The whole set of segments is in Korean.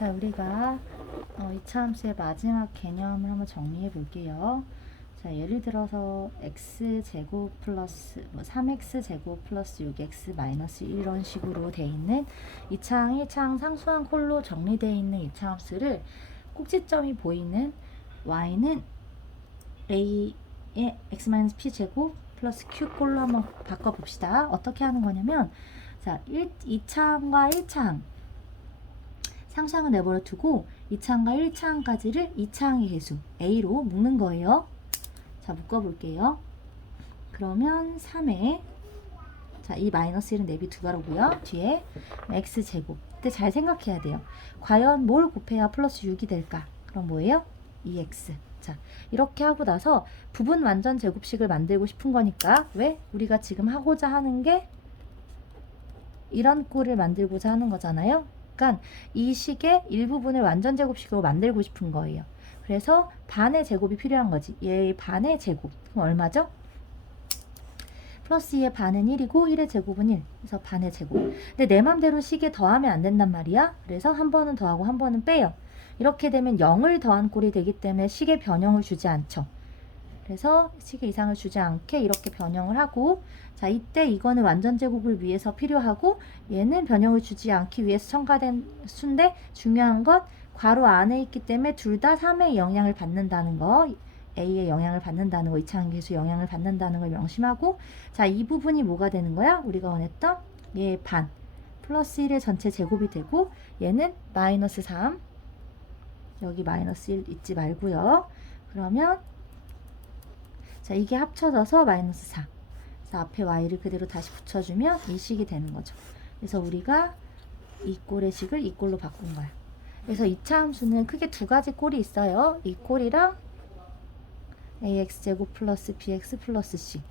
자, 우리가 이차함수의 마지막 개념을 한번 정리해 볼게요. 자, 예를 들어서 x제곱 플러스 3x제곱 플러스 6x 마이너스 1 이런 식으로 돼 있는 2차항, 1차항 상수항 꼴로 정리되어 있는 이차함수를 꼭지점이 보이는 y는 a의 x-p제곱 플러스 q 꼴로 한번 바꿔봅시다. 어떻게 하는 거냐면, 자, 2차항과 1차항 상수항을 내버려 두고 2차항과 1차항까지를 2차항의 개수 a로 묶는 거예요. 자, 묶어볼게요. 그러면 3에 자, 이 마이너스 1은 내비 두가로고요. 뒤에 x제곱. 그때 잘 생각해야 돼요. 과연 뭘 곱해야 플러스 6이 될까? 그럼 뭐예요? 2x. 자, 이렇게 하고 나서 부분 완전 제곱식을 만들고 싶은 거니까, 왜? 우리가 지금 하고자 하는 게 이런 꼴을 만들고자 하는 거잖아요. 그러니까 이 식의 일부분을 완전 제곱식으로 만들고 싶은 거예요. 그래서 반의 제곱이 필요한 거지. 얘의 반의 제곱. 그럼 얼마죠? 플러스 2의 반은 1이고 1의 제곱은 1. 그래서 반의 제곱. 근데 내 맘대로 식에 더하면 안 된단 말이야. 그래서 한 번은 더하고 한 번은 빼요. 이렇게 되면 0을 더한 꼴이 되기 때문에 식에 변형을 주지 않죠. 그래서 식의 이상을 주지 않게 이렇게 변형을 하고, 자, 이때 이거는 완전 제곱을 위해서 필요하고 얘는 변형을 주지 않기 위해서 첨가된 수인데, 중요한 건 괄호 안에 있기 때문에 둘 다 3의 영향을 받는다는 거, A의 영향을 받는다는 거, 이차항 계수 영향을 받는다는 걸 명심하고, 자, 이 부분이 뭐가 되는 거야? 우리가 원했던 얘의 반 플러스 1의 전체 제곱이 되고, 얘는 마이너스 3, 여기 마이너스 1 잊지 말고요. 그러면 자, 이게 합쳐져서 마이너스 4. 그래서 앞에 y를 그대로 다시 붙여주면 이 식이 되는 거죠. 그래서 우리가 이 꼴의 식을 이 꼴로 바꾼 거야. 그래서 2차 함수는 크게 두 가지 꼴이 있어요. 이 꼴이랑 ax제곱 플러스 bx 플러스 c.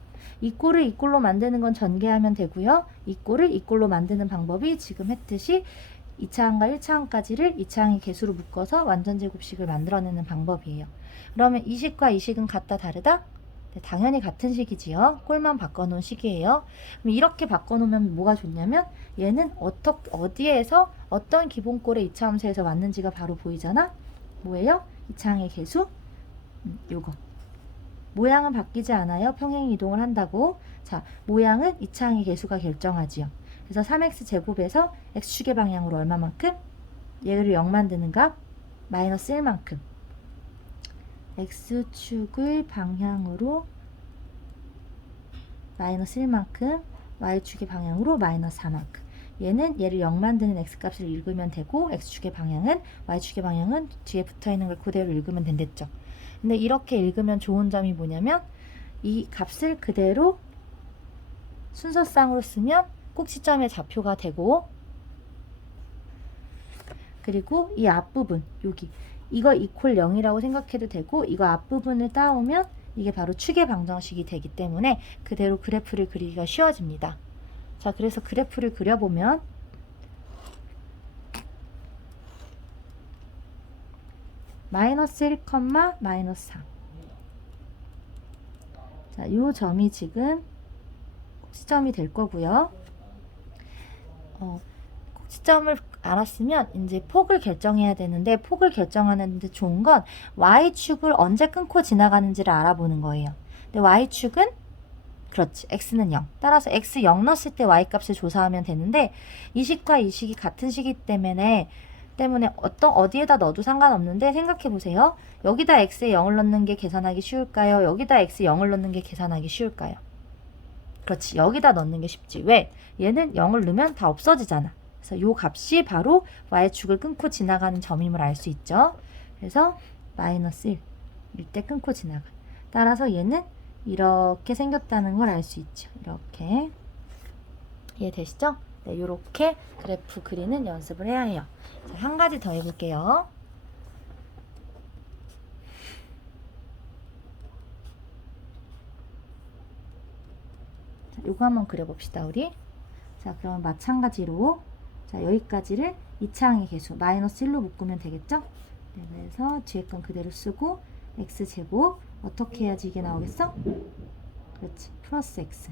이 꼴을 이 꼴로 만드는 건 전개하면 되고요. 이 꼴을 이 꼴로 만드는 방법이 지금 했듯이 2차항과 1차항까지를 2차항의 개수로 묶어서 완전 제곱식을 만들어내는 방법이에요. 그러면 이 식과 이 식은 같다 다르다? 네, 당연히 같은 식이지요. 꼴만 바꿔놓은 식이에요. 그럼 이렇게 바꿔놓으면 뭐가 좋냐면, 얘는 어디에서 어떤 기본꼴의 2차 함수에서 왔는지가 바로 보이잖아. 뭐예요? 2차항의 개수? 요거. 모양은 바뀌지 않아요. 평행 이동을 한다고. 자, 모양은 2차항의 개수가 결정하지요. 그래서 3x제곱에서 x축의 방향으로 얼마만큼? 얘를 0 만드는 값 마이너스 1만큼. x축의 방향으로 마이너스 1만큼, y축의 방향으로 마이너스 4만큼. 얘는 얘를 0 만드는 x값을 읽으면 되고, x축의 방향은, y축의 방향은 뒤에 붙어있는 걸 그대로 읽으면 된댔죠. 근데 이렇게 읽으면 좋은 점이 뭐냐면, 이 값을 그대로 순서상으로 쓰면 꼭지점의 좌표가 되고, 그리고 이 앞부분, 여기 이거 이퀄 0이라고 생각해도 되고, 이거 앞부분을 따오면 이게 바로 축의 방정식이 되기 때문에 그대로 그래프를 그리기가 쉬워집니다. 자, 그래서 그래프를 그려보면 마이너스 1, 마이너스 3. 자, 요 점이 지금 꼭지점이 될 거고요. 꼭지점을 알았으면 이제 폭을 결정해야 되는데, 폭을 결정하는 데 좋은 건 y축을 언제 끊고 지나가는지를 알아보는 거예요. 근데 y축은 그렇지, x는 0. 따라서 x 0 넣었을 때 y값을 조사하면 되는데, 이 식과 이 식이 같은 식이기 때문에 어디에다 넣어도 상관없는데, 생각해 보세요. 여기다 x에 0을 넣는 게 계산하기 쉬울까요? 여기다 x 0을 넣는 게 계산하기 쉬울까요? 그렇지, 여기다 넣는 게 쉽지. 왜? 얘는 0을 넣으면 다 없어지잖아. 그래서 요 값이 바로 y축을 끊고 지나가는 점임을 알 수 있죠. 그래서 마이너스 1일 때 끊고 지나가. 따라서 얘는 이렇게 생겼다는 걸 알 수 있죠. 이렇게. 이해되시죠? 네, 이렇게 그래프 그리는 연습을 해야 해요. 자, 한 가지 더 해볼게요. 자, 요거 한번 그려봅시다, 우리. 자, 그럼 마찬가지로, 자, 여기까지를 2차항의 개수 마이너스 1로 묶으면 되겠죠? 네, 그래서 뒤에 건 그대로 쓰고, x제곱 어떻게 해야지 이게 나오겠어? 그렇지, 플러스 x.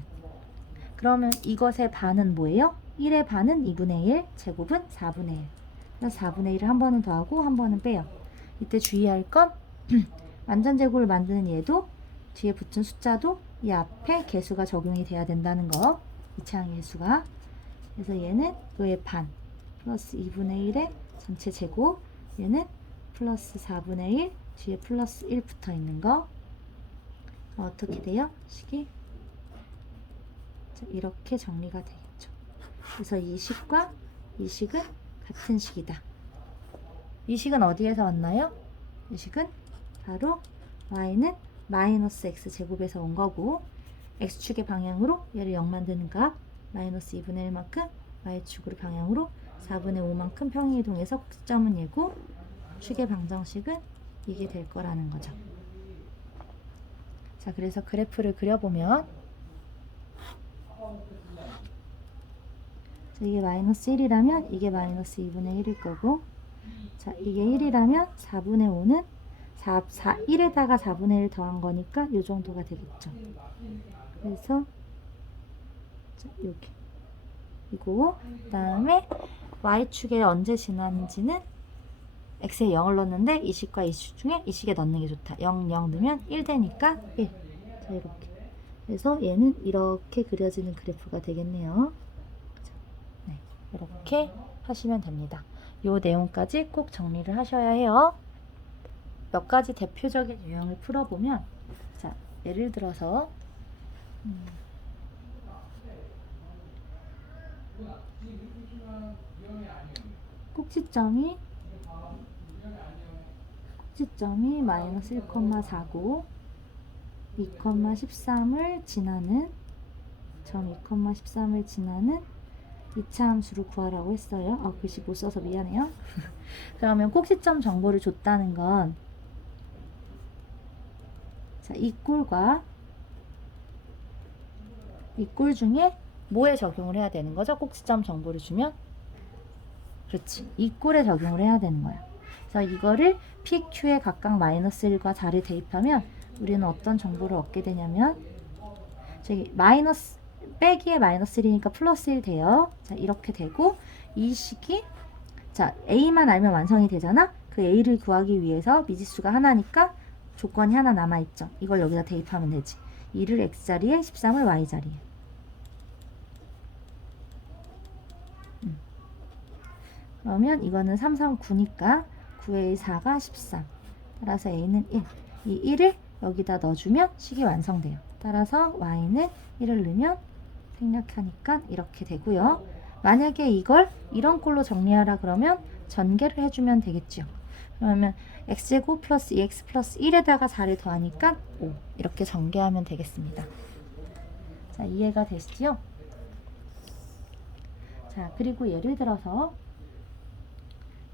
그러면 이것의 반은 뭐예요? 1의 반은 2분의 1, 제곱은 4분의 1. 플러스 4분의 1을 한 번은 더하고 한 번은 빼요. 이때 주의할 건 완전제곱을 만드는 얘도 뒤에 붙은 숫자도 이 앞에 개수가 적용이 돼야 된다는 거. 이차항 개수가. 그래서 얘는 그의 반 플러스 2분의 1의 전체 제곱, 얘는 플러스 4분의 1 뒤에 플러스 1 붙어 있는 거. 어떻게 돼요? 식이 자, 이렇게 정리가 되겠죠. 그래서 이 식과 이 식은 같은 식이다. 이 식은 어디에서 왔나요? 이 식은 바로 y는 마이너스 x제곱에서 온 거고, x축의 방향으로 얘를 0 만드는 값 마이너스 2분의 1만큼 y축으로 방향으로 4분의 5만큼 평행이동해서 꼭지점은 얘고 축의 방정식은 이게 될 거라는 거죠. 자, 그래서 그래프를 그려보면 자, 이게 마이너스 1이라면 이게 마이너스 2분의 1일 거고, 자, 이게 1이라면 4분의 5는 1에다가 4분의 1 더한 거니까 이 정도가 되겠죠. 그래서 자, 여기 이거 그 다음에 y축에 언제 지나는지는 x에 0을 넣었는데 이 식과 이 식 중에 이 식에 넣는 게 좋다. 0, 0 넣으면 1 되니까 1. 자, 이렇게. 그래서 얘는 이렇게 그려지는 그래프가 되겠네요. 네, 이렇게 하시면 됩니다. 요 내용까지 꼭 정리를 하셔야 해요. 몇 가지 대표적인 유형을 풀어보면, 자, 예를 들어서 꼭지점이 마이너스 1,49 2,13을 지나는 점 2,13을 지나는 2차 함수를 구하라고 했어요. 글씨 못 써서 미안해요. 그러면 꼭지점 정보를 줬다는 건, 자, 이 꼴과 이 꼴 중에 뭐에 적용을 해야 되는 거죠? 꼭지점 정보를 주면? 그렇지. 이 꼴에 적용을 해야 되는 거야. 그래서 이거를 PQ에 각각 마이너스 1과 4를 대입하면 우리는 어떤 정보를 얻게 되냐면, 저기 마이너스 빼기에 마이너스 1이니까 플러스 1 돼요. 자, 이렇게 되고, 이 식이 자, A만 알면 완성이 되잖아. 그 A를 구하기 위해서 미지수가 하나니까 조건이 하나 남아있죠. 이걸 여기다 대입하면 되지. 2를 X자리에 13을 Y자리에. 그러면 이거는 3, 3, 9니까 9의 4가 13. 따라서 A는 1. 이 1을 여기다 넣어주면 식이 완성돼요. 따라서 Y는 1을 넣으면 생략하니까 이렇게 되고요. 만약에 이걸 이런 꼴로 정리하라 그러면 전개를 해주면 되겠죠. 그러면 x제곱 플러스 2x 플러스 1에다가 4를 더하니까 5. 이렇게 전개하면 되겠습니다. 자, 이해가 되시죠? 자, 그리고 예를 들어서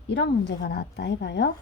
이런 문제가 나왔다 해봐요.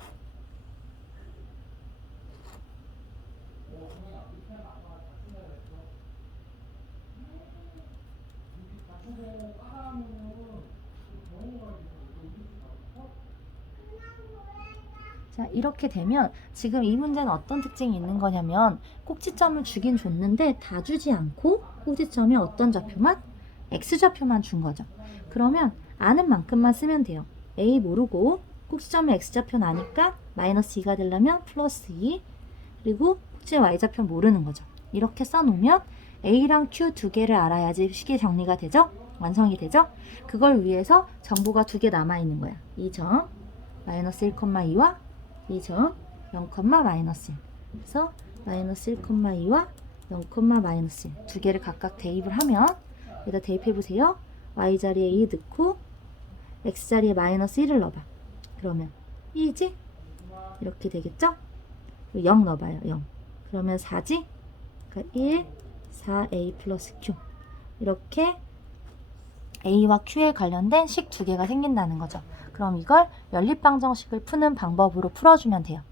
자, 이렇게 되면 지금 이 문제는 어떤 특징이 있는 거냐면, 꼭지점을 주긴 줬는데 다 주지 않고 꼭지점에 어떤 좌표만? x좌표만 준 거죠. 그러면 아는 만큼만 쓰면 돼요. a 모르고 꼭지점에 x좌표 나니까 마이너스 2가 되려면 플러스 2, 그리고 꼭지의 y좌표 모르는 거죠. 이렇게 써놓으면 a랑 q 두 개를 알아야지 식이 정리가 되죠? 완성이 되죠? 그걸 위해서 정보가 두 개 남아있는 거야. 이 점 마이너스 1,2와 이 점 0, 마이너스 1. 그래서 마이너스 1,2와 0, 마이너스 1 두 개를 각각 대입을 하면, 여기다 대입해보세요. y자리에 2 넣고 x자리에 마이너스 1을 넣어봐. 그러면 2지? 이렇게 되겠죠? 0 넣어봐요. 0. 그러면 4지? 그러니까 1, 4a 플러스 q. 이렇게 a와 q에 관련된 식 두 개가 생긴다는 거죠. 그럼 이걸 연립방정식을 푸는 방법으로 풀어주면 돼요.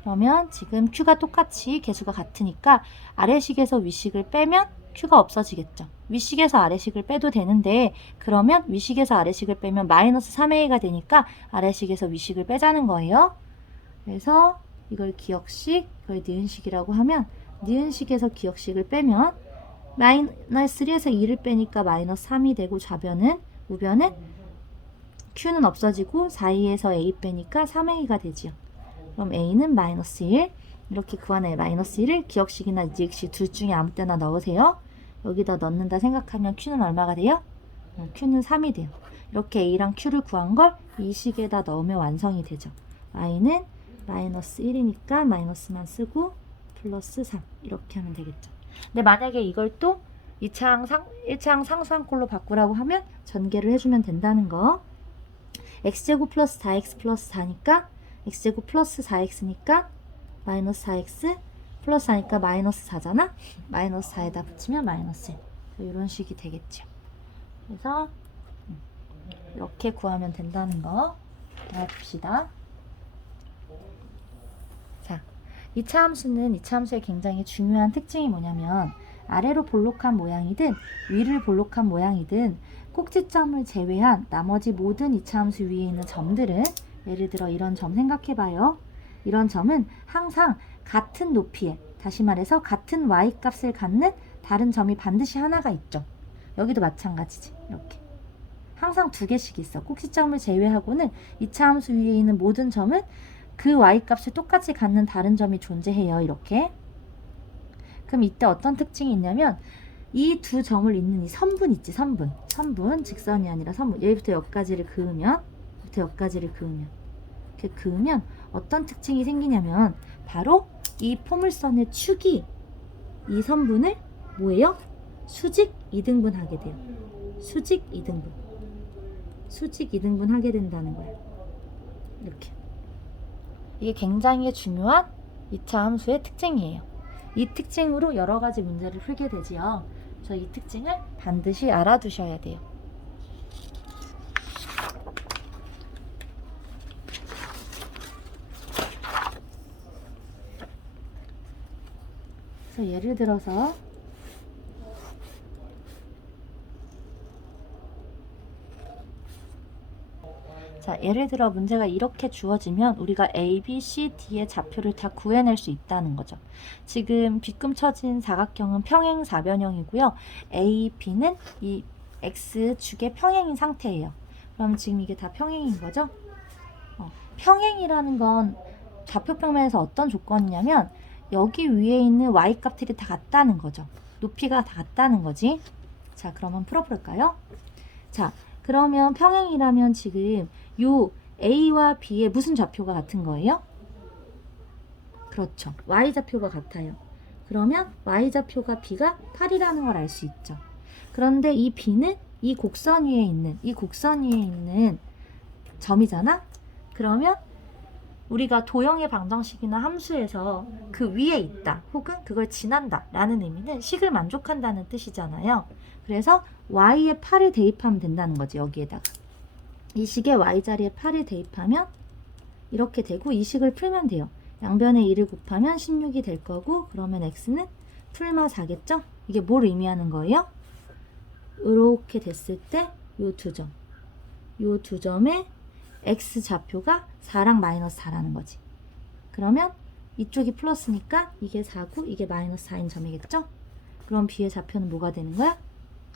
그러면 지금 q가 똑같이 개수가 같으니까 아래식에서 위식을 빼면 q가 없어지겠죠. 위식에서 아래식을 빼도 되는데, 그러면 위식에서 아래식을 빼면 마이너스 3a가 되니까 아래식에서 위식을 빼자는 거예요. 그래서 이걸 기억식, 이걸 니은식이라고 하면, 니은식에서 기억식을 빼면 마이너스 1에서 2를 빼니까 마이너스 3이 되고, 좌변은 우변은 Q는 없어지고 4A에서 A 빼니까 3A가 되지요. 그럼 A는 마이너스 1. 이렇게 구하는 마이너스 1을 기억식이나 이직식 둘 중에 아무 때나 넣으세요. 여기다 넣는다 생각하면 Q는 얼마가 돼요? Q는 3이 돼요. 이렇게 A랑 Q를 구한 걸 이 식에다 넣으면 완성이 되죠. Y는 마이너스 1이니까 마이너스만 쓰고 플러스 3 이렇게 하면 되겠죠. 근데 만약에 이걸 또 1차항 상수항꼴로 바꾸라고 하면 전개를 해주면 된다는 거. x제곱 플러스 4x 플러스 4니까 x제곱 플러스 4x니까 마이너스 4x 플러스 4니까 마이너스 4잖아? 마이너스 4에다 붙이면 마이너스 1. 이런 식이 되겠죠. 그래서 이렇게 구하면 된다는 거 알아둡시다. 자, 2차 함수는 2차 함수의 굉장히 중요한 특징이 뭐냐면 아래로 볼록한 모양이든 위를 볼록한 모양이든 꼭지점을 제외한 나머지 모든 2차 함수 위에 있는 점들은 예를 들어 이런 점 생각해봐요. 이런 점은 항상 같은 높이에, 다시 말해서 같은 y값을 갖는 다른 점이 반드시 하나가 있죠. 여기도 마찬가지지. 이렇게 항상 두 개씩 있어. 꼭지점을 제외하고는 2차 함수 위에 있는 모든 점은 그 y값을 똑같이 갖는 다른 점이 존재해요. 이렇게. 그럼 이때 어떤 특징이 있냐면 이 두 점을 잇는 이 선분 있지. 선분 직선이 아니라 선분. 여기부터 여기까지를 그으면 이렇게 그으면 어떤 특징이 생기냐면 바로 이 포물선의 축이 이 선분을 뭐예요? 수직 2등분 하게 돼요. 수직 2등분 하게 된다는 거야. 이렇게. 이게 굉장히 중요한 2차 함수의 특징이에요. 이 특징으로 여러 가지 문제를 풀게 되지요. 그래서 이 특징을 반드시 알아두셔야 돼요. 그래서 예를 들어서 자, 예를 들어 문제가 이렇게 주어지면 우리가 A, B, C, D의 좌표를 다 구해낼 수 있다는 거죠. 지금 빗금 쳐진 사각형은 평행사변형이고요. A, B는 이 X축의 평행인 상태예요. 그럼 지금 이게 다 평행인 거죠? 평행이라는 건 좌표평면에서 어떤 조건이냐면 여기 위에 있는 Y값들이 다 같다는 거죠. 높이가 다 같다는 거지. 자, 그러면 풀어볼까요? 자, 그러면 평행이라면 지금 요 A와 B의 무슨 좌표가 같은 거예요? 그렇죠. Y좌표가 같아요. 그러면 Y좌표가 B가 8이라는 걸 알 수 있죠. 그런데 이 B는 이 곡선 위에 있는 점이잖아? 그러면 우리가 도형의 방정식이나 함수에서 그 위에 있다 혹은 그걸 지난다 라는 의미는 식을 만족한다는 뜻이잖아요. 그래서 y에 8을 대입하면 된다는 거지. 여기에다가 이 식에 y자리에 8을 대입하면 이렇게 되고 이 식을 풀면 돼요. 양변에 1을 곱하면 16이 될 거고 그러면 x는 풀마 4겠죠? 이게 뭘 의미하는 거예요? 이렇게 됐을 때 요 두 점의 x좌표가 4랑 마이너스 4라는 거지. 그러면 이쪽이 플러스니까 이게 4고 이게 마이너스 4인 점이겠죠? 그럼 b의 좌표는 뭐가 되는 거야?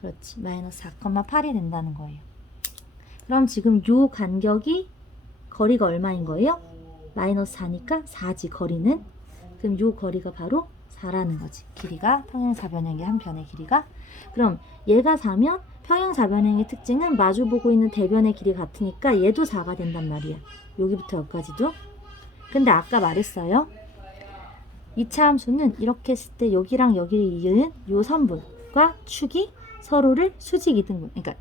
그렇지. 마이너스 4,8이 된다는 거예요. 그럼 지금 요 간격이 거리가 얼마인 거예요? 마이너스 4니까 4지 거리는. 그럼 요 거리가 바로 4라는 거지. 길이가 평행사변형의 한 변의 길이가. 그럼 얘가 4면 평행사변형의 특징은 마주보고 있는 대변의 길이 같으니까 얘도 4가 된단 말이야. 여기부터 여기까지도. 근데 아까 말했어요. 2차 함수는 이렇게 했을 때 여기랑 여기를 이은 요 선분과 축이 서로를 수직 2등분. 그러니까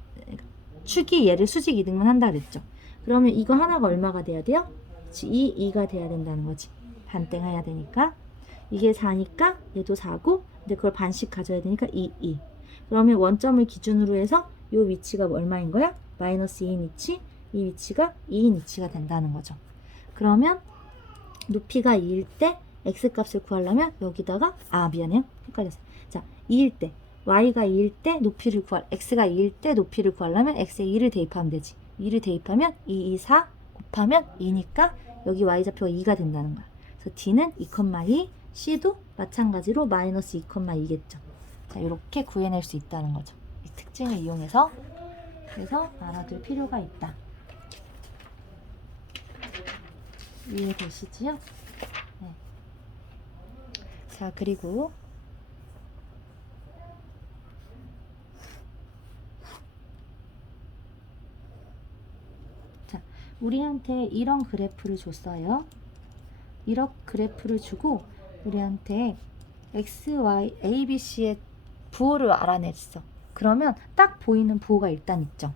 축이 얘를 수직 2등분 한다 그랬죠. 그러면 이거 하나가 얼마가 돼야 돼요? 2가 돼야 된다는 거지. 반땡해야 되니까. 이게 4니까 얘도 4고 근데 그걸 반씩 가져야 되니까 2. 그러면 원점을 기준으로 해서 이 위치가 얼마인 거야? 마이너스 2인 위치, 이 위치가 2인 위치가 된다는 거죠. 그러면 높이가 2일 때 x값을 구하려면 여기다가 미안해요. 헷갈렸어요. 자, 2일 때 y가 2일 때 높이를 x가 2일 때 높이를 구하려면 x에 2를 대입하면 되지. 2를 대입하면 2, 4 곱하면 2니까 여기 y좌표가 2가 된다는 거야. 그래서 d는 2,2, c도 마찬가지로 마이너스 2,2겠죠. 자, 이렇게 구해낼 수 있다는 거죠. 이 특징을 이용해서. 그래서 알아둘 필요가 있다. 이해되시지요? 네. 자, 그리고 자, 우리한테 이런 그래프를 줬어요. 이런 그래프를 주고 우리한테 x, y, a, b, c의 부호를 알아냈어. 그러면 딱 보이는 부호가 일단 있죠.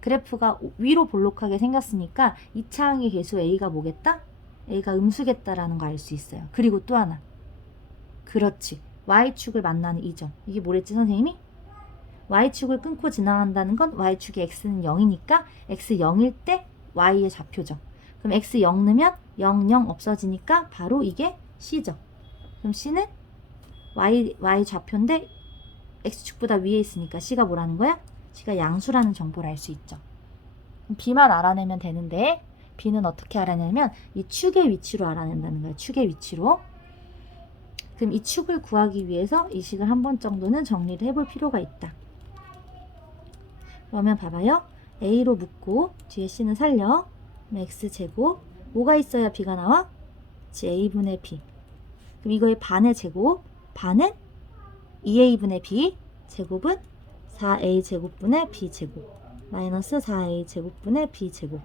그래프가 위로 볼록하게 생겼으니까 2차항의 개수 a가 뭐겠다? a가 음수겠다라는 거 알 수 있어요. 그리고 또 하나. 그렇지. y축을 만나는 이 점. 이게 뭐랬지 선생님이? y축을 끊고 지나간다는 건 y축의 x는 0이니까 x 0일 때 y의 좌표죠. 그럼 x 0 넣으면 0, 0 없어지니까 바로 이게 c죠. 그럼 c는 y 좌표인데 x축보다 위에 있으니까 c가 뭐라는 거야? c가 양수라는 정보를 알 수 있죠. 그럼 b만 알아내면 되는데 b는 어떻게 알아내냐면 이 축의 위치로 알아낸다는 거예요. 축의 위치로. 그럼 이 축을 구하기 위해서 이 식을 한 번 정도는 정리를 해볼 필요가 있다. 그러면 봐봐요. a로 묶고 뒤에 c는 살려. 그럼 x제곱. 뭐가 있어야 b가 나와? a분의 b. 그럼 이거의 반의 제곱. 반은 2a분의 b. 제곱은 4a 제곱분의 b 제곱. 마이너스 4a 제곱분의 b 제곱.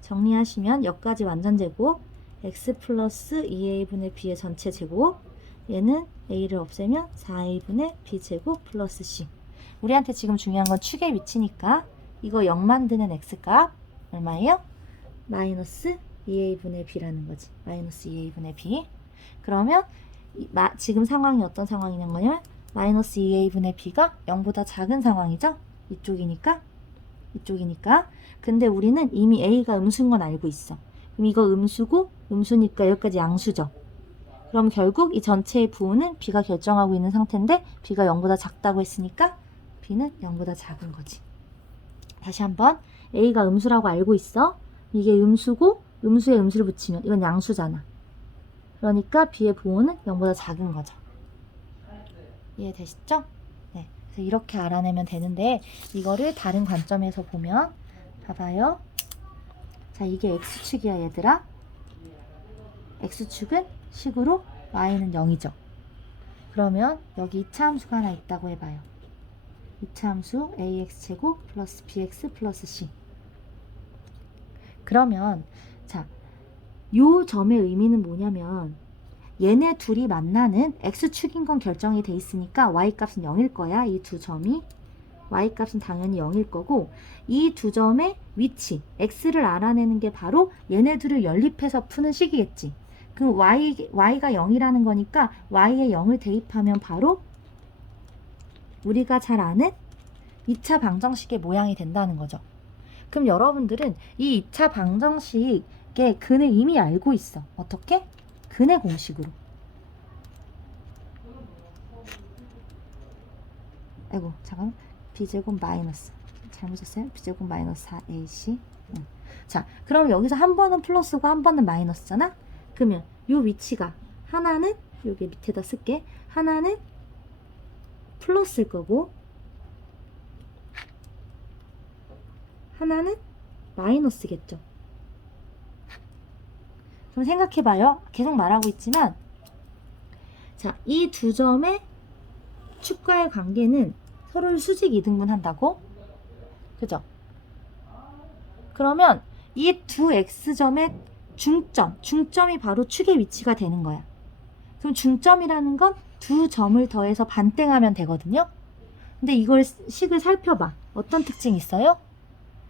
정리하시면 여기까지 완전 제곱. x 플러스 2a분의 b의 전체 제곱. 얘는 a를 없애면 4a분의 b제곱 플러스 c. 우리한테 지금 중요한 건 축의 위치니까 이거 0 만드는 x값 얼마예요? 마이너스 2a분의 b라는 거지. 마이너스 2a분의 b. 그러면 지금 상황이 어떤 상황이냐는 거냐면 마이너스 2a분의 b가 0보다 작은 상황이죠? 이쪽이니까. 근데 우리는 이미 a가 음수인 건 알고 있어. 그럼 이거 음수고 음수니까 여기까지 양수죠. 그럼 결국 이 전체의 부호는 b가 결정하고 있는 상태인데 b가 0보다 작다고 했으니까 b는 0보다 작은 거지. 다시 한번 a가 음수라고 알고 있어. 이게 음수고 음수에 음수를 붙이면 이건 양수잖아. 그러니까 b의 부호는 0보다 작은 거죠. 이해되시죠? 네. 그래서 이렇게 알아내면 되는데 이거를 다른 관점에서 보면 봐봐요. 자, 이게 x축이야 얘들아. x축은 식으로 y는 0이죠. 그러면 여기 2차 함수가 하나 있다고 해봐요. 2차 함수 ax제곱 플러스 bx 플러스 c. 그러면 자, 요 점의 의미는 뭐냐면 얘네 둘이 만나는 x축인 건 결정이 돼 있으니까 y값은 0일 거야. 이 두 점이. y값은 당연히 0일 거고 이 두 점의 위치, x를 알아내는 게 바로 얘네 둘을 연립해서 푸는 식이겠지. 그 y가 0이라는 거니까 y에 0을 대입하면 바로 우리가 잘 아는 2차 방정식의 모양이 된다는 거죠. 그럼 여러분들은 이 2차 방정식의 근을 이미 알고 있어. 어떻게? 근의 공식으로. 아이고 잠깐만. b제곱 마이너스 잘못 썼어요? b제곱 마이너스 4ac. 자, 그럼 여기서 한 번은 플러스고 한 번은 마이너스잖아? 그러면 요 위치가 하나는 여기 밑에다 쓸게. 하나는 플러스일 거고 하나는 마이너스겠죠. 그럼 생각해봐요. 계속 말하고 있지만 자, 이 두 점의 축과의 관계는 서로를 수직 이등분한다고? 그죠? 그러면 이 두 x점의 중점이 바로 축의 위치가 되는 거야. 그럼 중점이라는 건 두 점을 더해서 반땡하면 되거든요. 근데 이걸 식을 살펴봐. 어떤 특징이 있어요?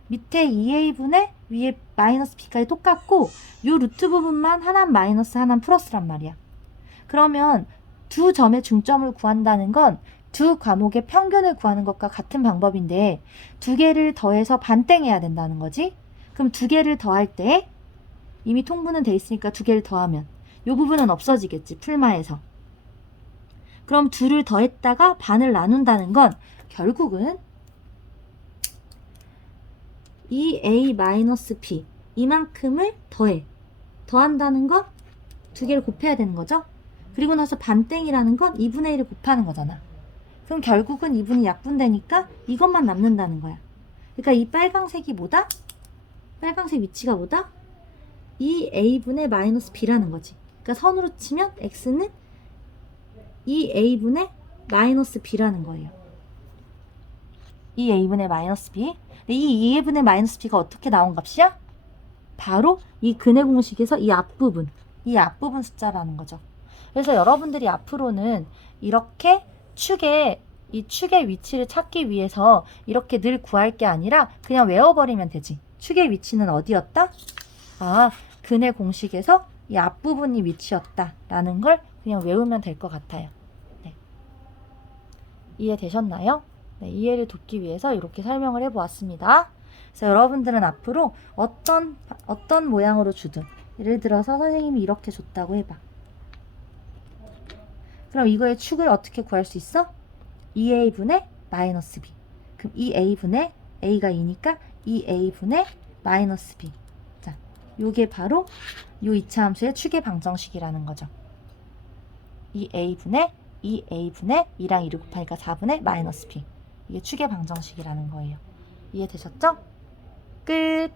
밑에 2a분의 위에 마이너스 b까지 똑같고 요 루트 부분만 하나는 마이너스 하나는 플러스란 말이야. 그러면 두 점의 중점을 구한다는 건 두 과목의 평균을 구하는 것과 같은 방법인데 두 개를 더해서 반땡해야 된다는 거지. 그럼 두 개를 더할 때 이미 통분은 돼 있으니까 두 개를 더하면 이 부분은 없어지겠지. 풀마에서. 그럼 둘을 더했다가 반을 나눈다는 건 결국은 2a-b 이만큼을 더한다는 건 두 개를 곱해야 되는 거죠. 그리고 나서 반땡이라는 건 2분의 1을 곱하는 거잖아. 그럼 결국은 2분이 약분되니까 이것만 남는다는 거야. 그러니까 이 빨강색이 뭐다? 빨강색 위치가 뭐다? 2a분의 마이너스 b라는 거지. 그러니까 선으로 치면 x는 2a분의 마이너스 b라는 거예요. 2a분의 마이너스 b. 이 2a분의 마이너스 b가 어떻게 나온 값이야? 바로 이 근의 공식에서 이 앞부분 숫자라는 거죠. 그래서 여러분들이 앞으로는 이렇게 이 축의 위치를 찾기 위해서 이렇게 늘 구할 게 아니라 그냥 외워버리면 되지. 축의 위치는 어디였다? 아, 근의 공식에서 이 앞부분이 위치였다라는 걸 그냥 외우면 될 것 같아요. 네. 이해되셨나요? 네, 이해를 돕기 위해서 이렇게 설명을 해보았습니다. 그래서 여러분들은 앞으로 어떤 모양으로 주든, 예를 들어서 선생님이 이렇게 줬다고 해봐. 그럼 이거의 축을 어떻게 구할 수 있어? 2a분의 마이너스 b. 그럼 2a분의 a가 2니까 2a분의 마이너스 b. 자, 요게 바로 요 이차함수의 축의 방정식이라는 거죠. 2a분의 2랑 2를 곱하니까 4분의 마이너스 b. 이게 축의 방정식이라는 거예요. 이해되셨죠? 끝!